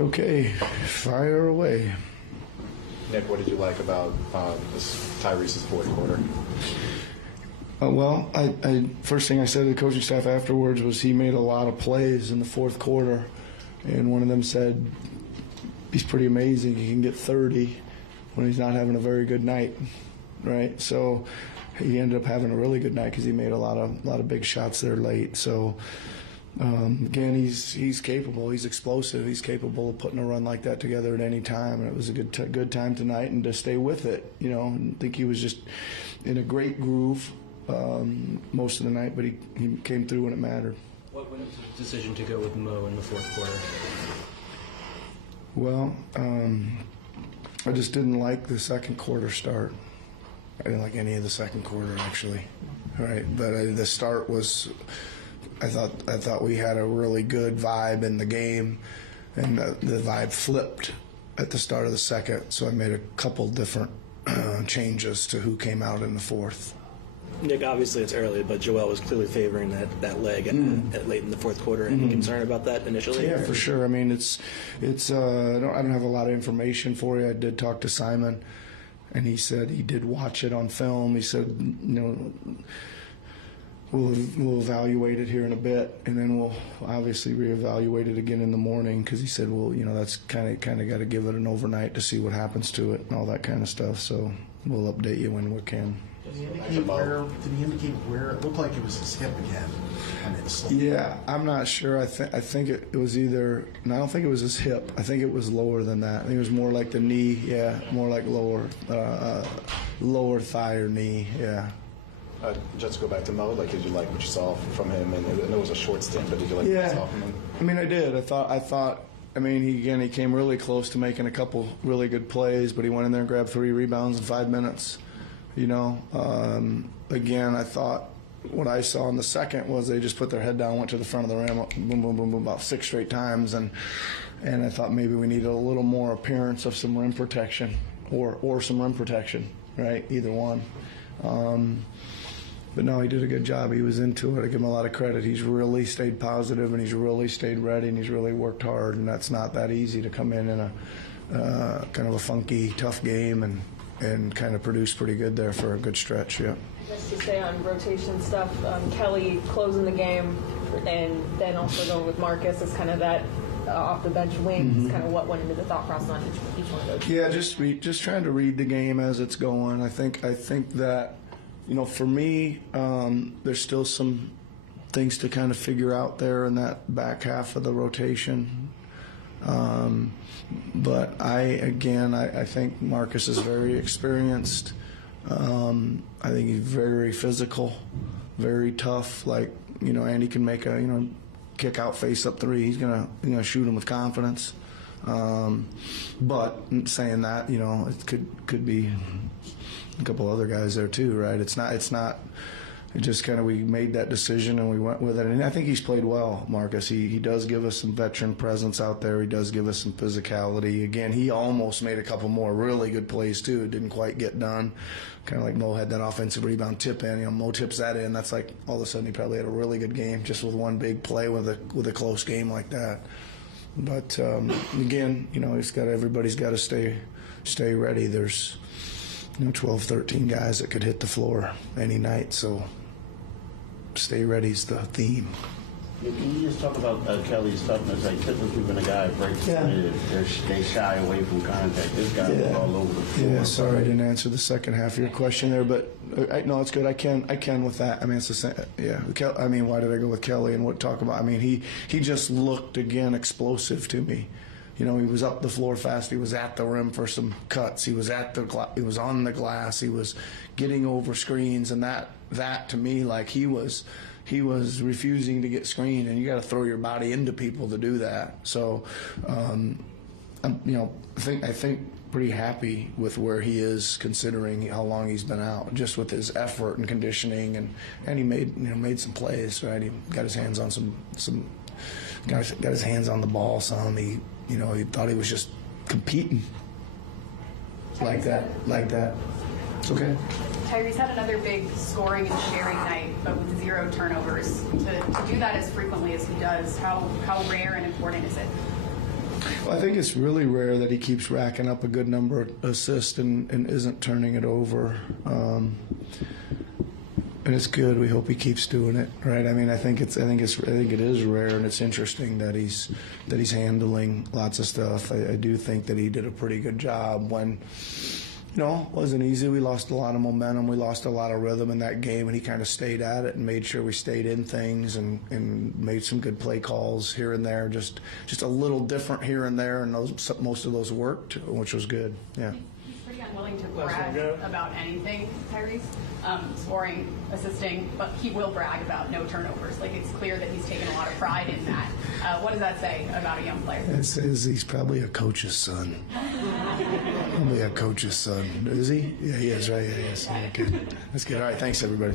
Okay, fire away. Nick, what did you like about Tyrese's fourth quarter? Well, I first thing I said to the coaching staff afterwards was he made a lot of plays in the fourth quarter, and one of them said he's pretty amazing. He can get 30 when he's not having a very good night, right? So he ended up having a really good night because he made a lot of big shots there late. So again, he's capable. He's explosive. He's capable of putting a run like that together at any time. And it was a good time tonight, and to stay with it. I think he was just in a great groove most of the night, but he came through when it mattered. What went into the decision to go with Mo in the fourth quarter? Well, I just didn't like the second quarter start. I didn't like any of the second quarter, actually. Right, but the start was. I thought we had a really good vibe in the game, and the vibe flipped at the start of the second. So I made a couple different changes to who came out in the fourth. Nick, obviously it's early, but Joel was clearly favoring that leg at late in the fourth quarter. Any concern about that initially? Yeah, for sure. I mean, it's. I don't have a lot of information for you. I did talk to Simon, and he said he did watch it on film. He said, We'll evaluate it here in a bit, and then we'll obviously reevaluate it again in the morning, because he said, well, that's kind of got to give it an overnight to see what happens to it and all that kind of stuff. So we'll update you when we can. Did he indicate where it looked like it was his hip again? Yeah, I'm not sure. I think it was either. No, I don't think it was his hip. I think it was lower than that. I think it was more like the knee. Yeah, more like lower thigh or knee. Yeah. Just to go back to Mo, did you like what you saw from him? And I know it was a short stint, but did you like what you saw from him? I mean, I did. I thought. I mean, he came really close to making a couple really good plays, but he went in there and grabbed 3 rebounds in 5 minutes. Again, I thought what I saw in the second was they just put their head down, went to the front of the rim, boom, boom, boom, boom, about 6 straight times, and I thought maybe we needed a little more appearance of some rim protection or some rim protection, right? Either one. But no, he did a good job. He was into it. I give him a lot of credit. He's really stayed positive, and he's really stayed ready, and he's really worked hard. And that's not that easy to come in a kind of a funky, tough game and kind of produce pretty good there for a good stretch. Yeah. Just to stay on rotation stuff, Kelly closing the game, and then also going with Marcus as kind of that off the bench wing. Kind of what went into the thought process on each one of those. Yeah, just trying to read the game as it's going. I think that. For me, there's still some things to kind of figure out there in that back half of the rotation. But I think Marcus is very experienced. I think he's very physical, very tough. Andy can make a kick out face up 3. He's gonna shoot him with confidence. But saying that, it could be a couple other guys there too, right? It's not. It just kind of, we made that decision and we went with it. And I think he's played well, Marcus. He does give us some veteran presence out there. He does give us some physicality. Again, he almost made a couple more really good plays too. It didn't quite get done. Kind of like Mo had that offensive rebound tip in. Mo tips that in. That's like all of a sudden he probably had a really good game just with one big play with a close game like that. But again, everybody's got to stay ready. There's 12, 13 guys that could hit the floor any night, so stay ready is the theme. Can you just talk about Kelly's toughness? Typically when a guy breaks they shy away from contact. This guy was all over the floor. Yeah, sorry I didn't answer the second half of your question there, but no, it's good. I can with that. I mean, it's the same. Yeah. I mean, why did I go with Kelly and what talk about? I mean, he just looked again explosive to me. He was up the floor fast. He was at the rim for some cuts. He was he was on the glass. He was getting over screens, and that to me, he was refusing to get screened, and you got to throw your body into people to do that. So, I think pretty happy with where he is considering how long he's been out, just with his effort and conditioning, and he made some plays. Right, he got his hands on got his hands on the ball some. He thought he was just competing like that. It's okay. Tyrese had another big scoring and sharing night, but with 0 turnovers. To do that as frequently as he does, how rare and important is it? Well, I think it's really rare that he keeps racking up a good number of assists and isn't turning it over. And it's good. We hope he keeps doing it, right? I mean, I think it is rare, and it's interesting that he's handling lots of stuff. I do think that he did a pretty good job when, it wasn't easy. We lost a lot of momentum. We lost a lot of rhythm in that game, and he kind of stayed at it and made sure we stayed in things and made some good play calls here and there. Just a little different here and there, and most of those worked, which was good. Yeah. He's pretty unwilling to brag about anything, Tyrese. Scoring, assisting, but he will brag about no turnovers. Like, it's clear that he's taken a lot of pride in that. What does that say about a young player? It says he's probably a coach's son. Probably a coach's son. Is he? Yeah, he is, right? Yeah, he is. Yeah, good. That's good. All right, thanks, everybody.